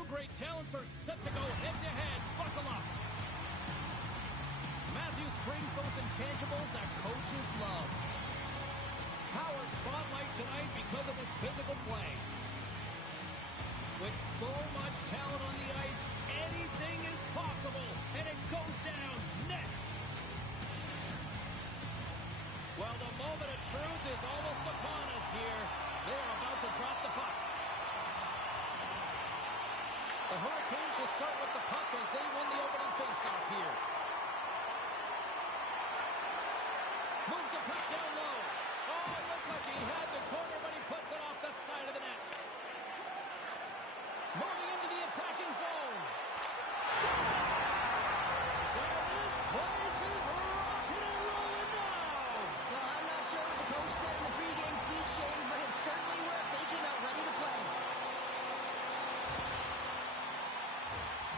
Two great talents are set to go head-to-head. Buckle up. Matthews brings those intangibles that coaches love. Power spotlight tonight because of his physical play. With so much talent on the ice, anything is possible, and it goes down next. Well, the moment of truth is almost upon us here. They are about to drop the puck. The Hurricanes will start with the puck as they win the opening faceoff here. Moves the puck down low. Oh, it looked like he had the corner, but he puts it off the side of the net. Moving into the attacking zone. So this place is rocking and rolling now. Well, I'm not sure what the coach said in the pregame speech, James, but it's certainly worth they came out ready to play.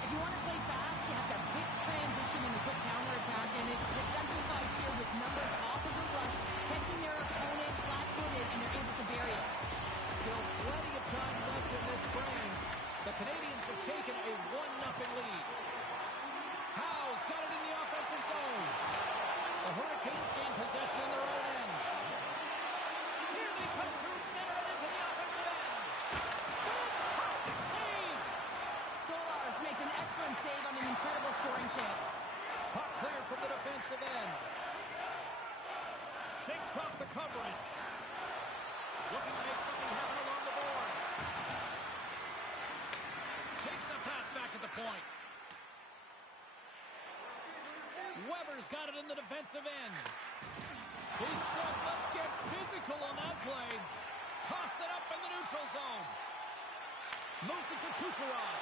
If you want to play fast, you have to have quick transition and a quick counterattack, and it's exemplified here with numbers off of the rush, catching their opponent flat-footed, and they're able to bury it. Still plenty of time left in this frame. The Canadians have taken a 1-0 lead. Howe's got it in the offensive zone. The Hurricanes gain possession in their own end. Here they come through center and into the offensive end. Fantastic save! Stolarz makes an excellent save on an incredible scoring chance. Puck cleared from the defensive end. Shakes off the coverage. Looking to make something happen along the boards. Takes the pass back at the point. Weber's got it in the defensive end. He says, let's get physical on that play. Toss it up in the neutral zone. Moves it to Kucherov.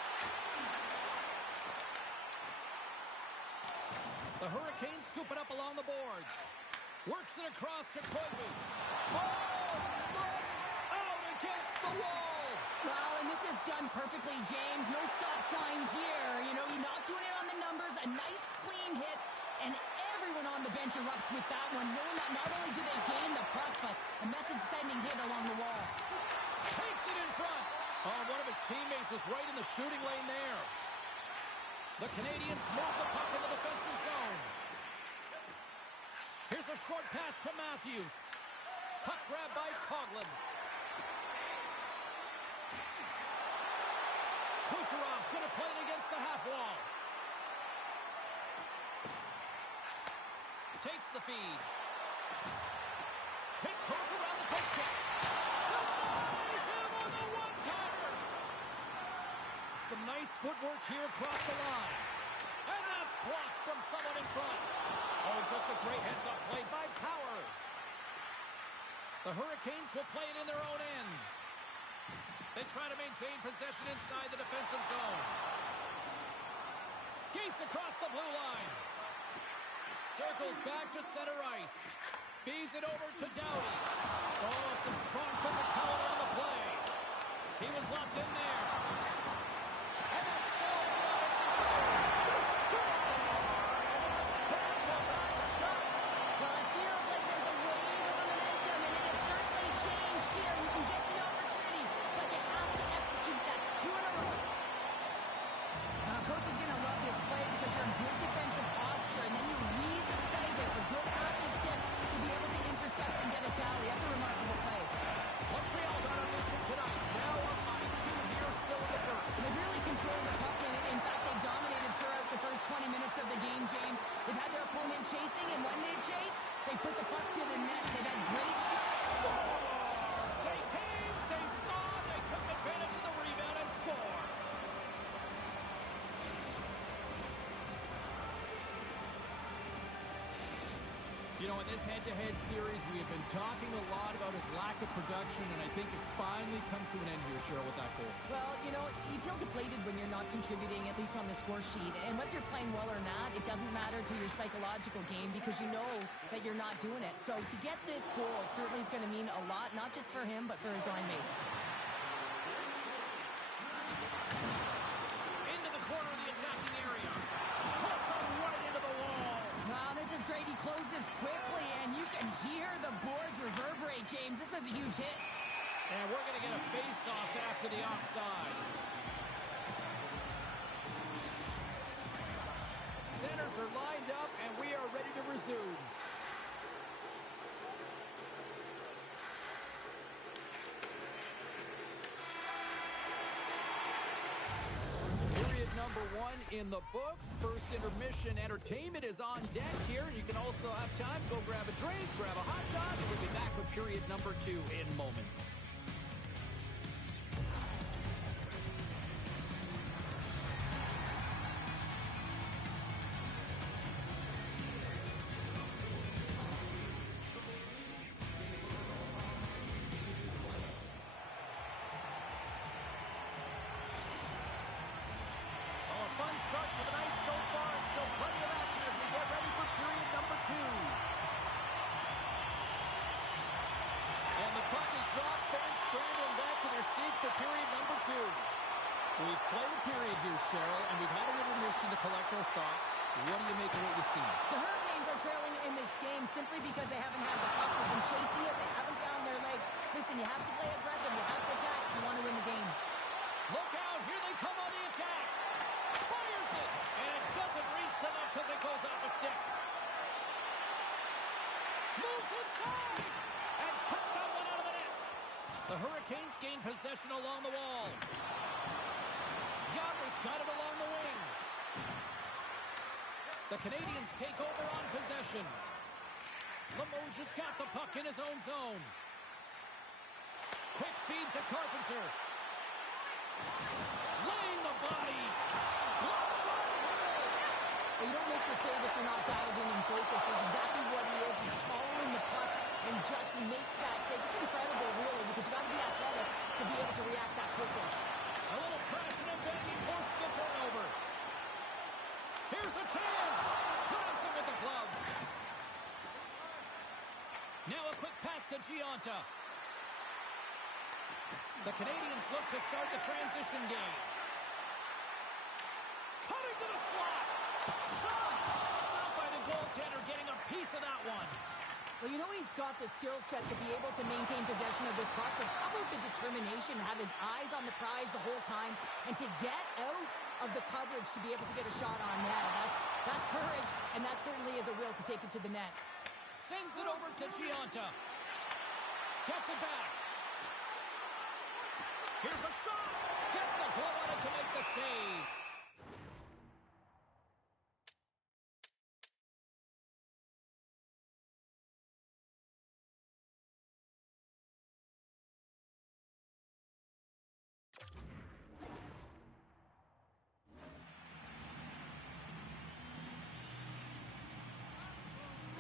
The Hurricanes scoop it up along the boards. Works it across to Koivu. Oh, look out against the wall. Well, and this is done perfectly, James. No stop sign here. You know, you're not doing it on the numbers. A nice, clean hit. And everyone on the bench erupts with that one, knowing that not only do they gain the puck, but a message-sending hit along the wall. Takes it in front. Oh, one of his teammates is right in the shooting lane there. The Canadians move the puck in the defensive zone. Here's a short pass to Matthews. Puck grab by Coughlin. Kucherov's going to play it against the half wall. Takes the feed. Tiptoes around the poke check. Denies him on the one-timer. Some nice footwork here across the line. And that's blocked from someone in front. Oh, just a great heads-up play by Power. The Hurricanes will play it in their own end. They try to maintain possession inside the defensive zone. Skates across the blue line. Circles back to center ice. Feeds it over to Doughty. Oh, some strong physicality on the play. He was locked in there. And that's still in the offensive zone. They score! It's back-to-back stops. Well, it feels like there's a wave of momentum, and it has certainly changed here. You can get the opportunity, but you have to execute. That's 2 in a row. Coach is going to love this play because you're in good defensive posture, and then you read the play with a good active stick to be able to intercept and get a tally. That's a remarkable play. Montreal's on a mission tonight. Now up by 2 here still in the first. They've really controlled the puck, and in fact, they've dominated throughout the first 20 minutes of the game, James. They've had their opponent chasing, and when they chase, they put the puck to the net. They've had great Scores! They came, they saw, they took advantage of the rebound and scored. You know, in this head-to-head series, we have been talking a lot about his lack of production, and I think it finally comes to an end here, Cheryl, with that goal. Well, you know, you feel deflated when you're not contributing, at least on the score sheet. And whether you're playing well or not, it doesn't matter to your psychological game because you know that you're not doing it. So to get this goal certainly is going to mean a lot, not just for him, but for his line mates. Into the corner of the attacking area. Puts him right into the wall. Wow, this is great. He closes quickly, and you can hear the boards reverberate, James. This was a huge hit. And we're going to get a face-off after the offside. centers are lined up, and we are ready to resume. Period number 1 in the books. First intermission entertainment is on deck here. You can also have time to go grab a drink, grab a hot dog, and we'll be back with period number 2 in moments. Fun start to the night so far, and still plenty of action as we get ready for period number 2. And the puck is dropped, fans scrambling back to their seats for period number 2. We've played a period here, Cheryl, and we've had an intermission to collect our thoughts. What do you make of what you see? The Hurricanes are trailing in this game simply because they haven't had the puck. They've been chasing it. They haven't found their legs. Listen, you have to play aggressive. You have to attack if you want to win the game. Look out, here they come on the attack. Fires it, and it doesn't reach the net because it goes off a stick. Moves inside, and cut that one out of the net. The Hurricanes gain possession along the wall. Yager's got it along the wing. The Canadians take over on possession. Limoges got the puck in his own zone. Quick feed to Carpenter. Laying the body. Blocked by Hall. Well, you don't make the save if you're not dialed in and focused. That's exactly what he is. He's following the puck and just makes that save. It's incredible, really, because you got to be athletic to be able to react that quickly. A little crash and then he forces the turnover. Here's a chance. Grabs him with the glove. Now a quick pass to Gionta. The Canadians look to start the transition game. Cutting to the slot. Shot! Stopped by the goaltender, getting a piece of that one. Well, you know he's got the skill set to be able to maintain possession of this puck, but how about the determination to have his eyes on the prize the whole time and to get out of the coverage to be able to get a shot on net? That's courage, and that certainly is a will to take it to the net. Sends it over to Gionta. Gets it back. Here's a shot. Gets a glove on it to make the save.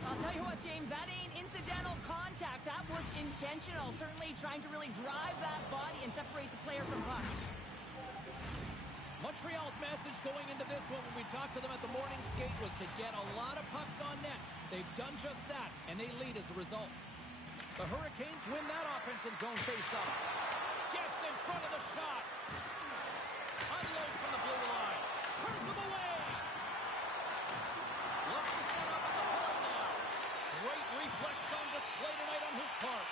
I'll tell you what, James, that ain't incidental contact. That was intentional. Certainly trying to really drive that body and separate the player from puck. Montreal's message going into this one when we talked to them at the morning skate was to get a lot of pucks on net. They've done just that, and they lead as a result. The Hurricanes win that offensive zone faceoff. Gets in front of the shot. Unloads from the blue line. Turns him away. Looks to set up at the point now. Great reflex on display tonight on his part.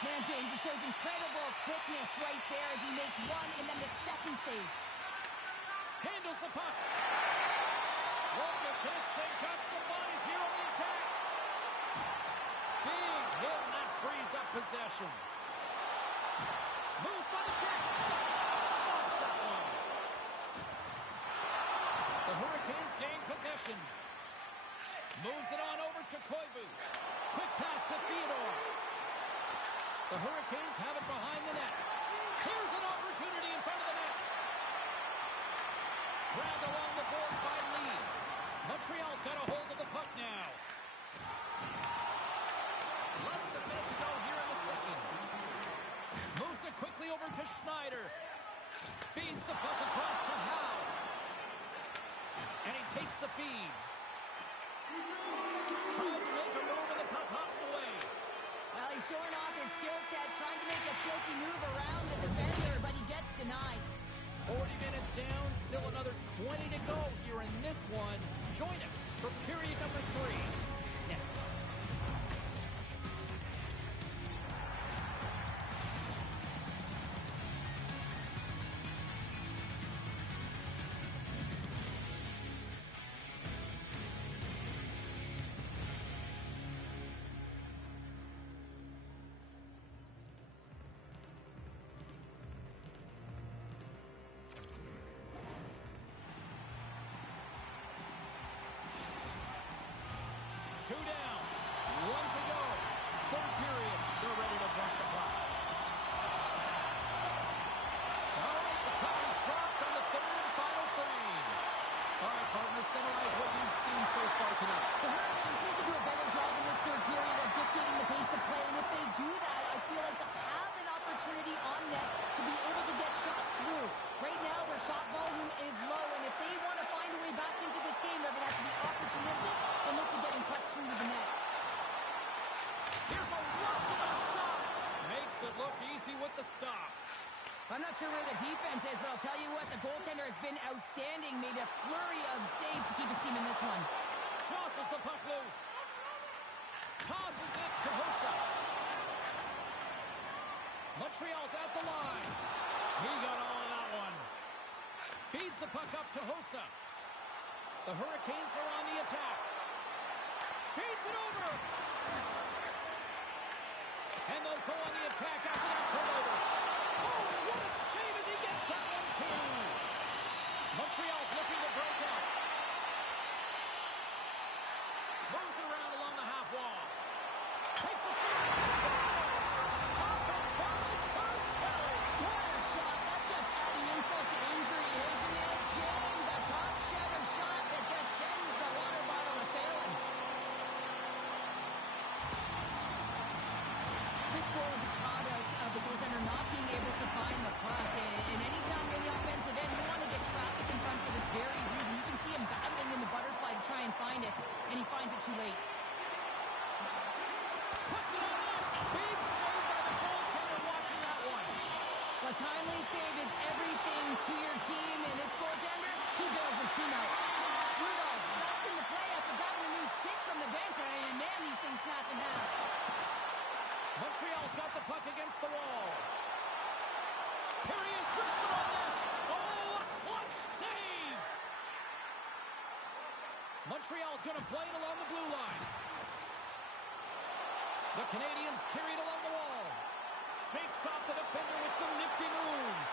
Man, James, it shows incredible quickness right there as he makes one and then the second save. Handles the puck. Look at this. They've got some bodies here on the attack. Big hit, and that frees up possession. Moves by the check. Stops that one. The Hurricanes gain possession. Moves it on over to Koivu. Quick pass to Theodore. The Hurricanes have it behind the net. Here's an opportunity in front of the net. Grabbed along the boards by Lee. Montreal's got a hold of the puck now. Less than a minute to go here in the second. Moves it quickly over to Schneider. Feeds the puck across to Howe. And he takes the feed. Trying to make a move and the puck hops away. Well, he's showing off his skill set, trying to make a silky move around the defender, but he gets denied. 40 minutes down, still another 20 to go here in this one. Join us for period number 3 next. Two down. One to go. Third period. They're ready to drop the puck. All right, the puck is dropped on the third and final frame. All right, partner, summarize what you've seen so far tonight. The Hurricanes need to do a better job in this third period of dictating the pace of play. And if they do that, I feel like they'll have an opportunity on net to be able to get shots through. Right now, their shot volume is low. And if they want to find a way back into this game, they're going to have to be opportunistic and look to getting pucks through to the net. Here's a rocket shot. Makes it look easy with the stop. I'm not sure where the defense is, but I'll tell you what, the goaltender has been outstanding. Made a flurry of saves to keep his team in this one. Tosses the puck loose. Tosses it to Hossa. Montreal's at the line. He got all of that one. Feeds the puck up to Hossa. The Hurricanes are on the attack. Feeds it over. And they'll go on the attack after that turnover. Oh, what a save as he gets that one, too. Montreal's looking to break out. Moves it around along the half wall. Takes a shot. Scores! Top of Carlos Marcelli. What a shot. That's just adding insult to injury, isn't it? James, a top cheddar shot that just sends the water bottle a-sailing. This goal is a product of the goaltender not being able to find the puck. And anytime you're in the offensive end, you want to get traffic in front for this very reason. You can see him battling in the butterfly to try and find it, and he finds it too late. Puts it on net. Big save by the goaltender watching that one. A timely save is everything to your team, and this goaltender, he bails his team out. Rudolph's back in the play after grabbing a new stick from the bench, and man, these things snap in half. Montreal's got the puck against the wall. Here he is, rips it on net. Oh, a clutch save! Montreal's going to play it along the blue line. The Canadians carry it along the wall. Shakes off the defender with some nifty moves.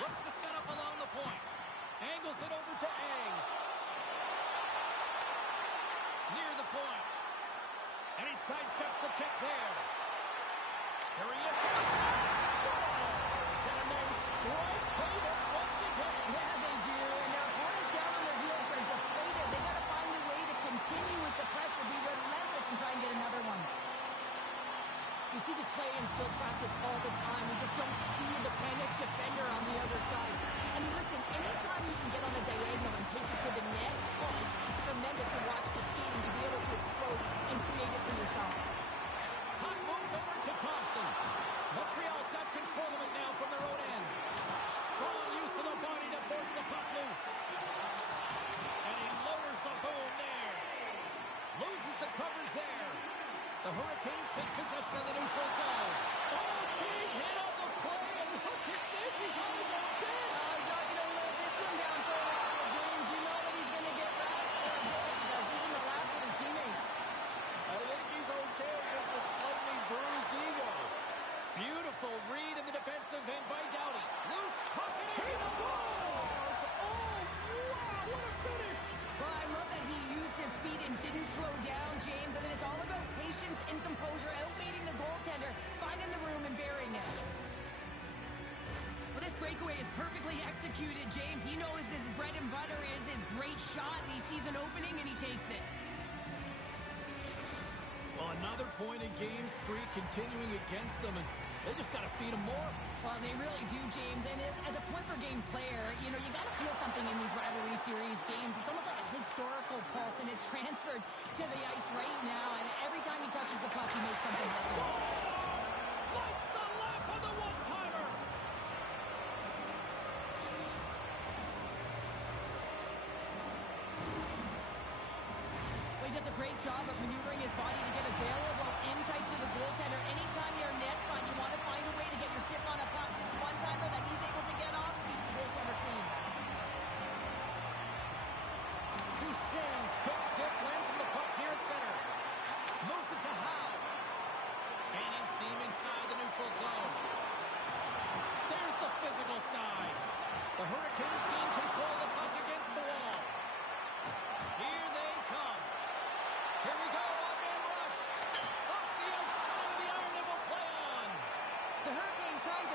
Looks to set up along the point. Angles it over to Ang. Near the point. And he sidesteps the check there. Here he is. Scores! And they strike Davis once again. Yeah, they do, and their opponents down on their heels are deflated. They got to find a way to continue with the pressure, be relentless, and try and get another one. You see this play in skills practice all the time. We just don't see the panic defender on the other side. I mean, listen, anytime you can get on a diagonal and take it to the net, oh, it's tremendous to watch the skating, to be able to explode and create it for yourself. Puck moved over to Thompson. Montreal's got control of it now from their own end. Strong use of the body to force the puck loose. And he lowers the boom there. Loses the coverage there. The Hurricanes take possession of the neutral zone. Oh, big hit on the play, and look at this. He's on his own bench. He's not going to live this one down for a while, James. You know that he's going to get rashed for a bit because he's in the lap with his teammates. I think he's okay. Just a slightly bruised ego. Beautiful read in the defensive end by Doughty. Loose puck, and he scores! Oh, wow, what a finish! Well, I love that he used his feet and didn't slow down, James. And then it's all about patience and composure, outweighing the goaltender, finding the room and burying it. Well, this breakaway is perfectly executed, James. He knows his bread and butter is his great shot, and he sees an opening, and he takes it. Well, another point in game streak continuing against them, and they just got to feed them more. Well, they really do, James. And as a point-per-game player, you know, you got to feel something in these rivalry series games. It's almost like a historical pulse, and it's transferred to the ice right now. And every time he touches the puck, he makes something happen. Lights the lap of the one-timer. Well, he does a great job of maneuvering his body to get available in tight to the goaltender. Anytime you're net front, you want to find a way to get your stick on a puck. This one-timer that he's able to get off keeps the goaltender clean. Duchesne's quick stick lands on the puck here at center. Moves it to Howe. Gaining steam inside the neutral zone. There's the physical side. The Hurricanes gain control of the puck against the wall. Here they come.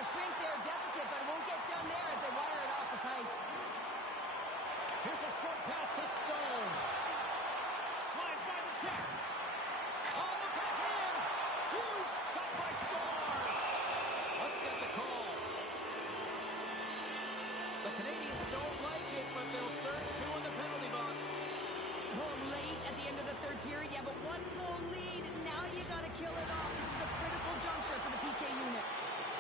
to shrink their deficit, but won't get done there as they wire it off the pipe. Here's a short pass to Stone. Slides by the check. On the backhand. Huge stop by Stars. Let's get the call. The Canadians don't like it, but they'll serve two in the penalty box. Oh, late at the end of the third period, you have a one-goal lead. Now you got to kill it off. This is a critical juncture for the PK unit.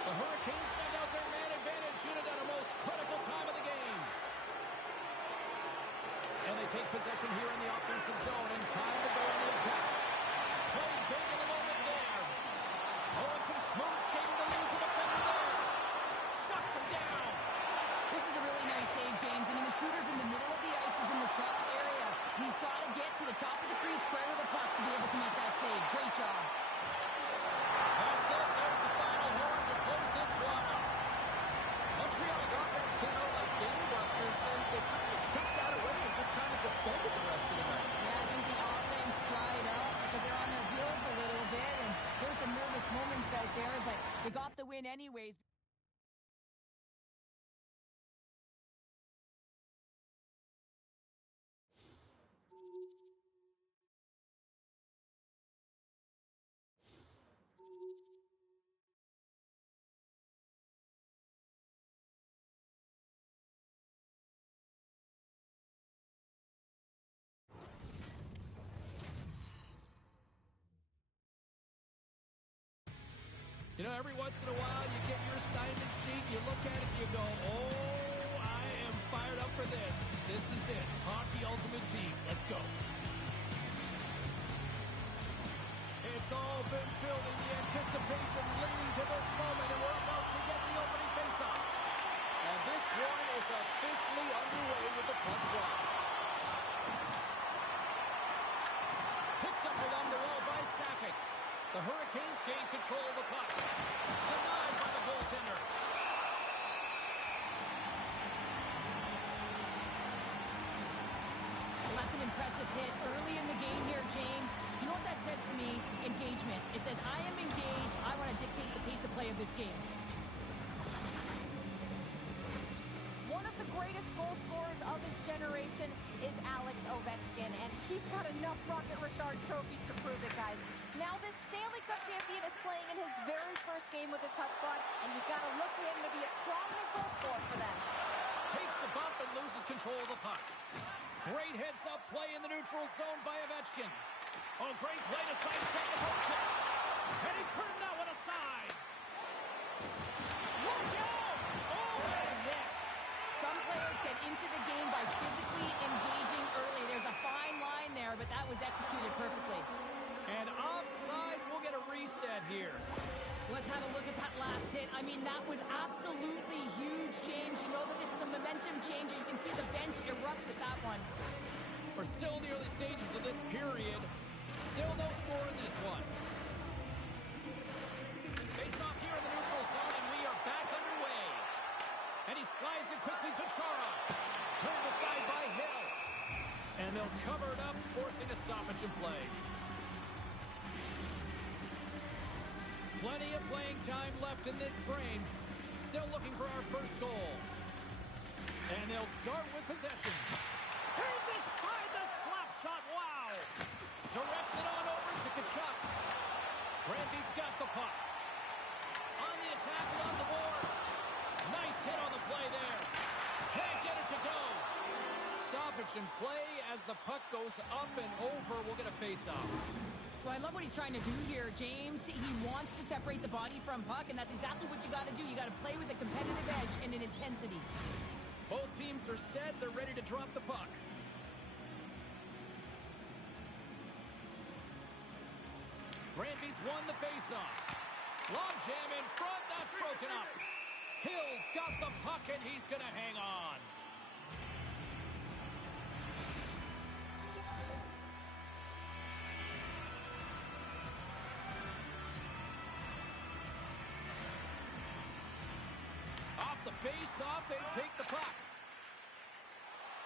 The Hurricanes send out their man advantage unit at a most critical time of the game. And they take possession here in the offensive zone, and time to go in the attack. Playing big in the moment there. Oh, and some smooth skating to lose a defender there. Shuts him down. This is a really nice save, James. I mean, the shooter's in the middle of the ice, is in the slot area. And he's got to get to the top of the crease, square to the puck to be able to make that save. Great job. That's it. There's the final horn to close this one up. Montreal's offense came out like gangbusters, then they kind of took that away and just kind of defended the rest of the night. Yeah, I think the offense dried up because they're on their heels a little bit, and there's some nervous moments out there, but they got the win anyways. You know, every once in a while, you get your assignment sheet, you look at it, and you go, oh, I am fired up for this. This is it. Hockey Ultimate Team. Let's go. It's all been building, the anticipation leading to this moment, and we're about to get the opening face-off. And this one is officially underway with the puck drop. Picked up along the wall by Sakic. The Hurricanes gain control of the puck. Denied by the goaltender. Well, that's an impressive hit early in the game here, James. You know what that says to me? Engagement. It says, I am engaged. I want to dictate the pace of play of this game. One of the greatest goal scorers of his generation is Alex Ovechkin, and he's got enough Rocket Richard trophies to prove it, guys. Now this Stanley Cup champion is playing in his very first game with his Hut squad, and you've got to look to him to be a prominent goal scorer for them. Takes a bump and loses control of the puck. Great heads-up play in the neutral zone by Ovechkin. Oh, great play to sidestep the poke check. And he turned that one aside. Look out! Oh, what a hit. Some players get into the game by physically engaging early. There's a fine line there, but that was executed perfectly. And offside, we'll get a reset here. Let's have a look at that last hit. I mean, that was absolutely huge, James. You know that this is a momentum changer. You can see the bench erupt with that one. We're still in the early stages of this period. Still no score in this one. Face off here in the neutral zone, and we are back underway. And he slides it quickly to Chara. Turned aside by Hill. And they'll cover it up, forcing a stoppage in play. Plenty of playing time left in this frame. Still looking for our first goal. And they'll start with possession. Here's aside the slap shot. Wow. Directs it on over to Kachuk. Brandy's got the puck. On the attack along the boards. Nice hit on the play there. Can't get it to go. Stoppage in play as the puck goes up and over. We'll get a face-off. Well, I love what he's trying to do here, James. He wants to separate the body from puck, and that's exactly what you got to do. You got to play with a competitive edge and an intensity. Both teams are set. They're ready to drop the puck. Brandby's won the faceoff. Long jam in front. That's broken up. Hill's got the puck, and he's going to hang on. Off the face-off, they take the puck.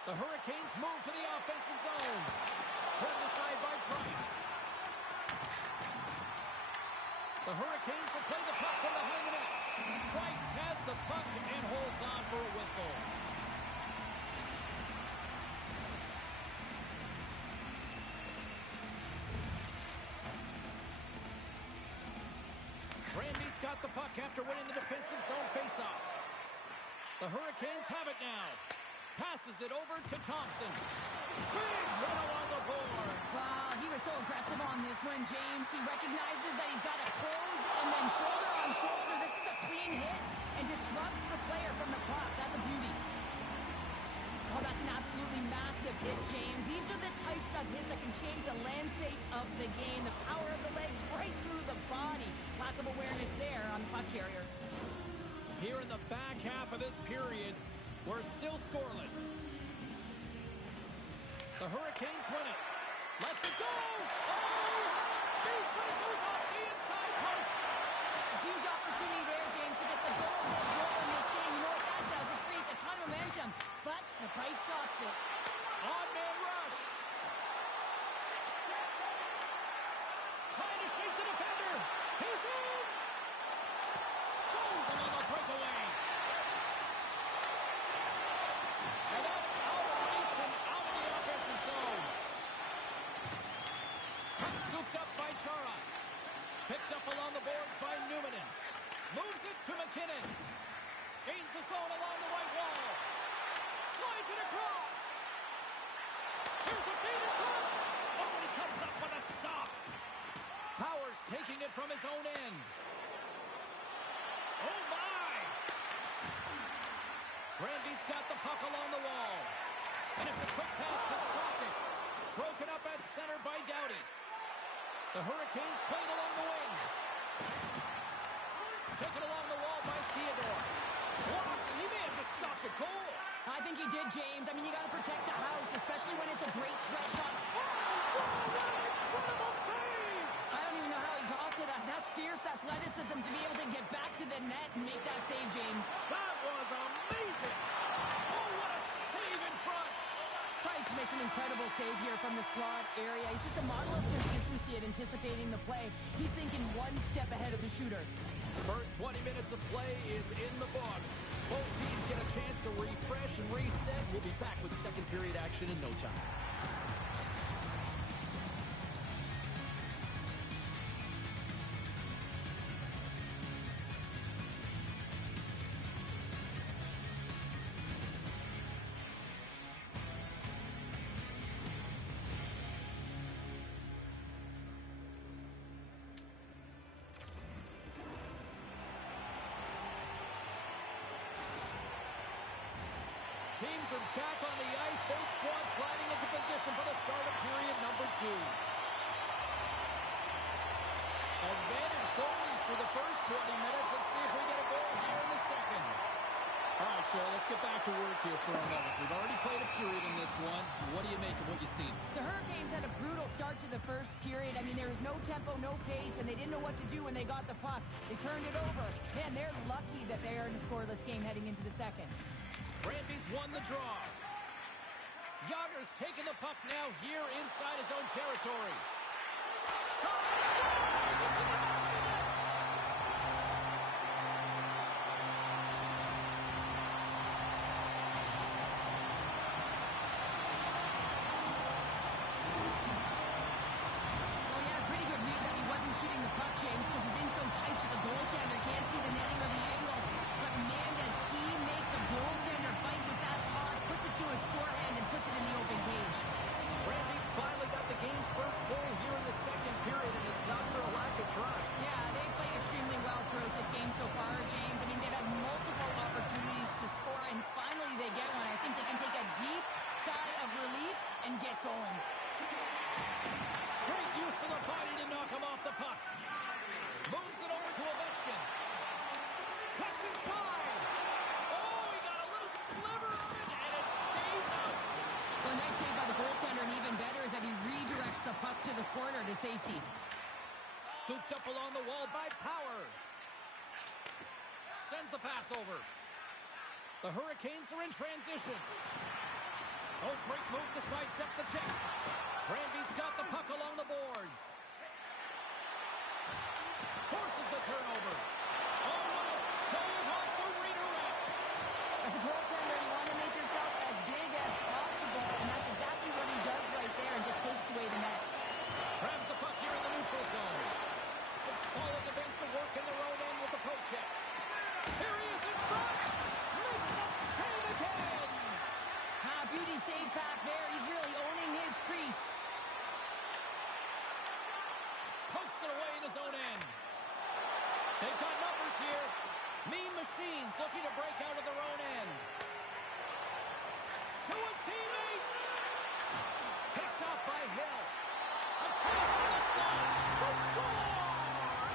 The Hurricanes move to the offensive zone. Turned aside by Price. The Hurricanes will play the puck from behind the net. Price has the puck and holds on for a whistle. Randy's got the puck after winning the defensive zone faceoff. The Hurricanes have it now. Passes it over to Thompson. Big hit along the board. Wow, he was so aggressive on this one, James. He recognizes that he's got to close and then shoulder on shoulder. This is a clean hit and disrupts the player from the puck. That's a beauty. Oh, that's an absolutely massive hit, James. These are the types of hits that can change the landscape of the game. The power of the legs right through the body. Lack of awareness there on the puck carrier. Here in the back half of this period, we're still scoreless. The Hurricanes win it. Lets it go! Oh! Deep, but it goes off the inside post. A huge opportunity there, James, to get the goal in this game. You know what that does? It creates a ton of momentum. But the pipe stops it. On-man rush. Trying to shake the defender. He's in! Stones him on the breakaway. And that's out of reach and out of the offensive zone. Puck scooped up by Chara. Picked up along the boards by Newman. Moves it to McKinnon. Gains the zone along the right wall. Slides it across. Here's a feed in front. Oh, he comes up with a stop. Powers taking it from his own end. Oh, my. Granby's got the puck along the wall. And it's a quick pass to Sakic. Broken up at center by Doughty. The Hurricanes playing along the wing. Taken along the wall by Theodore. Blocked. He may have just stopped a goal. I think he did, James. I mean, you got to protect the house, especially when it's a great threat shot. Oh, what an incredible save! I don't even know how he got to that. That's fierce athleticism to be able to get back to the net and make that save, James. That was amazing! Oh, what a save in front! Price makes an incredible save here from the slot area. He's just a model of consistency at anticipating the play. He's thinking one step ahead of the shooter. First 20 minutes of play is in the books. Both teams get a chance to refresh and reset. We'll be back with second period action in no time. Teams are back on the ice. Both squads gliding into position for the start of period number 2. Advantage goalies for the first 20 minutes. Let's see if we get a goal here in the second. All right, Cheryl, let's get back to work here for a moment. We've already played a period in this one. What do you make of what you've seen? The Hurricanes had a brutal start to the first period. I mean, there was no tempo, no pace, and they didn't know what to do when they got the puck. They turned it over. Man, they're lucky that they are in a scoreless game heading into the second. Brandby's won the draw. Yager's taking the puck now here inside his own territory. Shot! Scores! It's in the back of the net! Oh, yeah, pretty good read that he wasn't shooting the puck, James, because he's in so tight to the goaltender. Can't see the netting or the angles. But man, does he make the goaltender fight with that pause, puts it to his forehand, and puts it in the open cage. Brandy's finally got the game's first goal here in the second period, and it's not for a lack of try. Yeah, they've played extremely well throughout this game so far, James. I mean, they've had multiple opportunities to score, and finally they get one. I think they can take a deep sigh of relief and get going. Great use of the body to knock him off the puck. Moves it over to Ovechkin. Cuts inside. Oh, he got a little sliver of it, and it stays out. So a nice save by the goaltender, and even better is that he redirects the puck to the corner to safety. Scooped up along the wall by Power. Sends the pass over. The Hurricanes are in transition. Oh, great move to sidestep the check. Brandy's got the puck along the boards. Forces the turnover. Oh, what a They've got numbers here. Mean Machines looking to break out of their own end. To his teammate. Picked up by Hill. A chance for the slot. The score!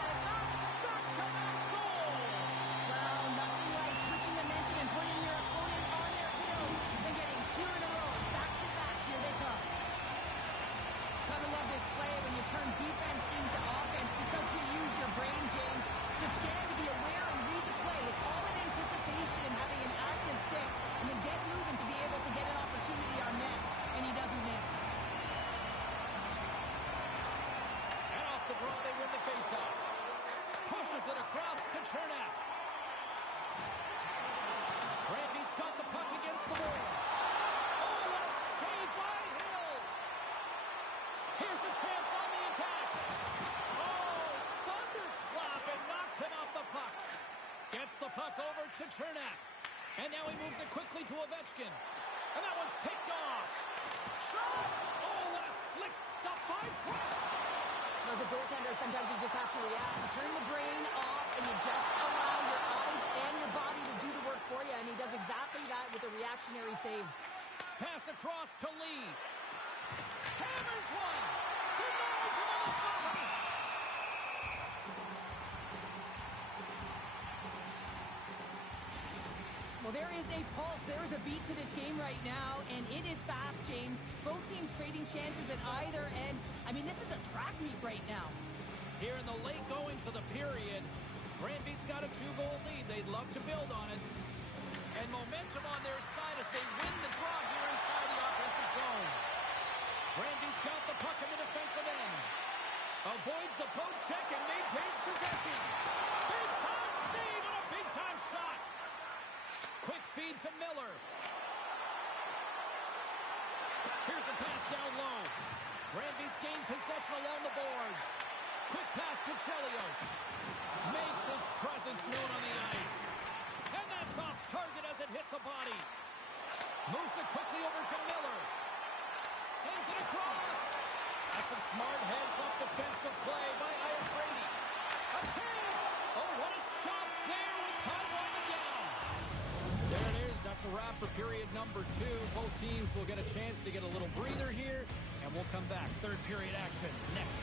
And that's back-to-back goals. Well, nothing like switching dimension and putting your opponent on their heels and getting two in a row. Back-to-back, here they come. Gotta love this play when you turn defense into offense because you use your brain, James, to stand to be aware and read the play. It's all in anticipation and having an active stick and then get moving to be able to get an opportunity on net. And he doesn't miss. And off the draw, they win the faceoff. Pushes it across to Chernak. Granby's got the puck against the boards. Oh, what a save by Hill. Here's a chance on the attack. Oh, thunderclap and knocks him off the puck. Gets the puck over to Chernak. And now he moves it quickly to Ovechkin. And that one's picked off. Shot! Oh, what a slick stop by Price. As a goaltender, sometimes you just have to react. You turn the brain off and you just allow your eyes and your body to do the work for you. And he does exactly that with a reactionary save. Pass across to Lee. Hammers one. Denies him on the slot. Well, there is a pulse. There is a beat to this game right now, and it is fast, James. Both teams trading chances at either end. I mean, this is a track meet right now. Here in the late goings of the period, Granby's got a 2-goal lead. They'd love to build on it. And momentum on their side as they win the draw here inside the offensive zone. Granby's got the puck in the defensive end. Avoids the poke check and maintains possession. Big-time save and a big-time shot. Quick feed to Miller. Here's a pass down low. Granby's gained possession along the boards. Quick pass to Chelios. Makes his presence known on the ice. And that's off target as it hits a body. Moves it quickly over to Miller. Sends it across. That's some smart heads-up defensive play by Ian Brady. A chance. Oh, what a stop there with time winding down. There it is. That's a wrap for period number 2. Both teams will get a chance to get a little breather here, and we'll come back. Third period action next.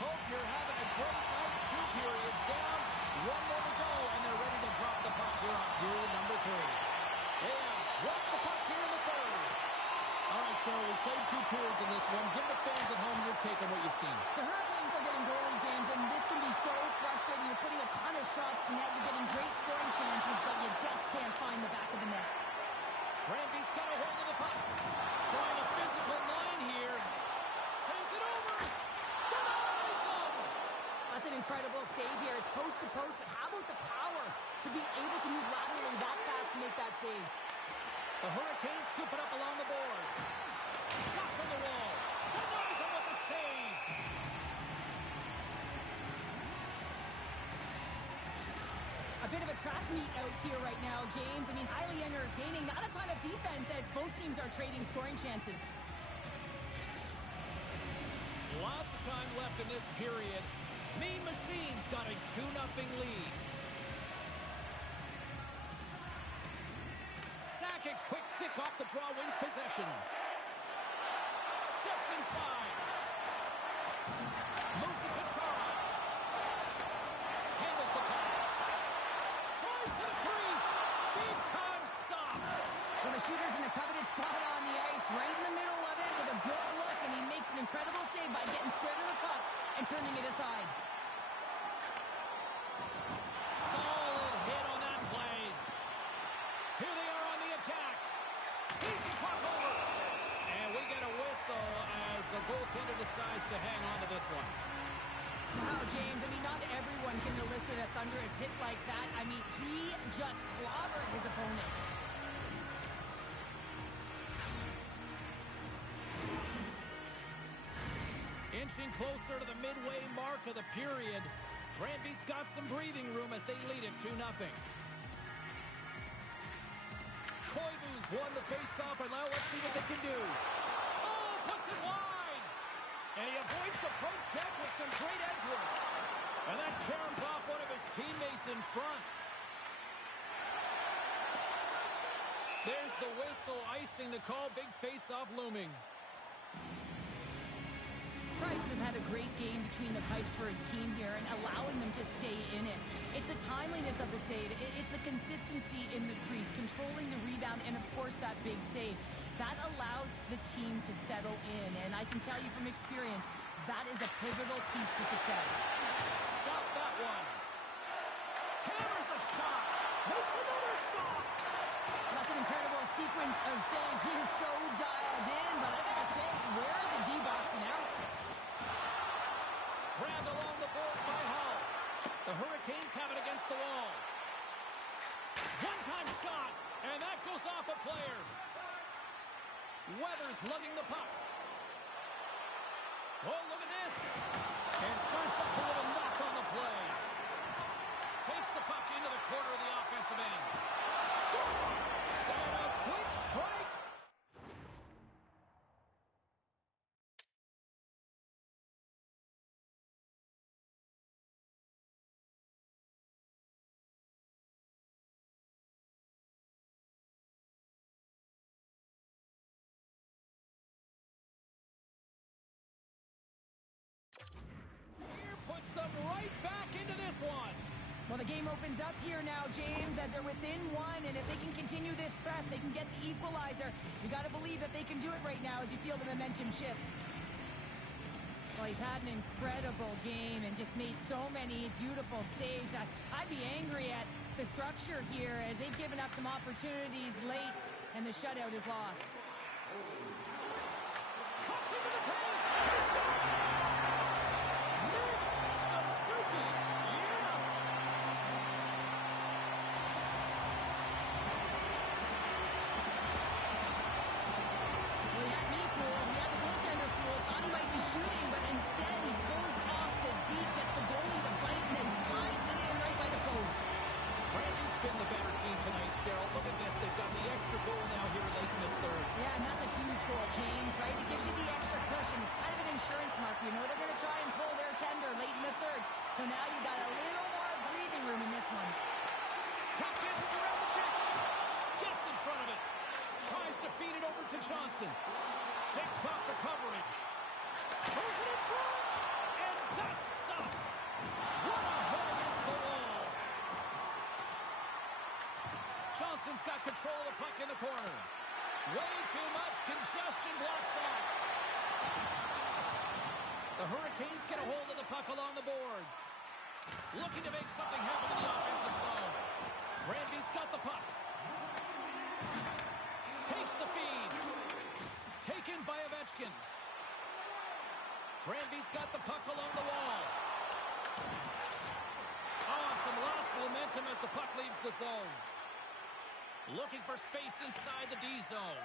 Hope you're having a great night. 2 periods down, 1 more to go, and they're ready to drop the puck here on period number 3. They have dropped the puck here in the third. All right, Cheryl, we played 2 periods in this one. Give the fans at home your take on what you've seen. The Hurricanes are getting goalie, James, and this can be so frustrating. You're putting a ton of shots to net. You're getting great scoring chances, but you just can't find the back of the net. Granby's got a hold of the puck. Trying a physical line here. Sends it over. Denies him. That's an incredible save here. It's post to post, but how about the power to be able to move laterally that fast to make that save? The Hurricanes scoop it up along the boards. Shots on the wall. Denies him with the save. A bit of a track meet out here right now, James. I mean, highly entertaining. Not a ton of defense as both teams are trading scoring chances. Lots of time left in this period. Mean Machines got a 2-0 lead. Sakic's quick stick off the draw wins possession. Steps inside. Moves it to Chara. Handles the pass. Tries to the crease. Big time stop. Well, the shooter's in a coveted spot on the ice, right in the middle of it with a good look, and he makes an incredible save by getting square to the puck and turning it aside. Solid hit on that play. Here they are on the attack. Beats the puck over. And we get a whistle as the goaltender decides to hang on to this one. Wow, James, I mean, not everyone can elicit a thunderous hit like that. I mean, he just clobbered his opponent. Inching closer to the midway mark of the period. Granby's got some breathing room as they lead it 2-0. Koivu's won the face-off, and now let's see what they can do. Oh, puts it wide! And he avoids the poke check with some great edge work. And that caroms off one of his teammates in front. There's the whistle, icing the call. Big face-off looming. Price has had a great game between the pipes for his team here and allowing them to stay in it. It's the timeliness of the save. It's the consistency in the crease, controlling the rebound, and, of course, that big save. That allows the team to settle in, and I can tell you from experience, that is a pivotal piece to success. Stop that one. Hammers a shot. Makes another stop. That's an incredible sequence of saves. He is so dialed in, but I gotta say, where are the D-boxing out? Grabbed along the boards by Hull. The Hurricanes have it against the wall. One-time shot, and that goes off a player. Weathers lugging the puck. Oh, look at this. And serves up a little knock on the play. Takes the puck into the corner of the offensive end. And a quick strike. Puts them right back into this one. Well, the game opens up here now, James, as they're within one, and if they can continue this press, they can get the equalizer. You got to believe that they can do it right now as you feel the momentum shift. Well, he's had an incredible game and just made so many beautiful saves. I'd be angry at the structure here as they've given up some opportunities late, and the shutout is lost. Cuts into the paint. So now you got a little more breathing room in this one. Top chances around the check. Gets in front of it. Tries to feed it over to Johnston. Shakes off the coverage. Throws it in front. And that's stopped. What a hit against the wall. Johnston's got control of the puck in the corner. Way too much congestion blocks that. The Hurricanes get a hold of the puck along the boards. Looking to make something happen in the offensive zone. Granby's got the puck. Takes the feed. Taken by Ovechkin. Granby's got the puck along the wall. Oh, some lost momentum as the puck leaves the zone. Looking for space inside the D zone.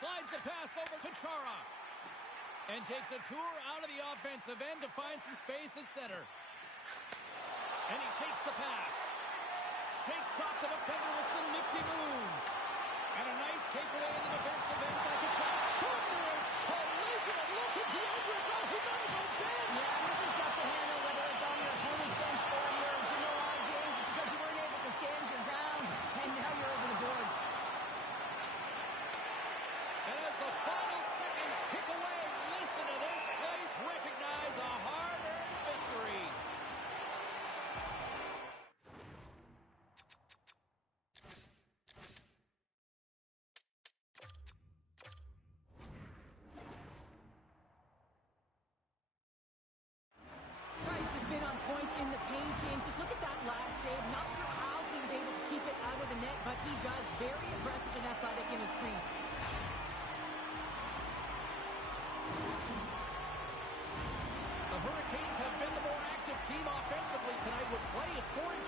Slides the pass over to Chara. And takes a tour out of the offensive end to find some space at center. And he takes the pass. Shakes off the defender with some nifty moves. And a nice takeaway in the defensive end by Kachuk. Thunderous collision. And look at the end result. He's on his own bench. Yeah, and this is tough to handle whether it's on your opponent's bench or yours. You know why, James? It's because you weren't able to stand your ground. And now you're over the boards. And as the final seconds tick away, listen to this place recognize a hard-earned victory. Price has been on point in the paint, James. Just look at that last save. Not sure how he was able to keep it out of the net, but he does. Very aggressive and athletic in his crease. The Hurricanes have been the team offensively tonight with plenty of scoring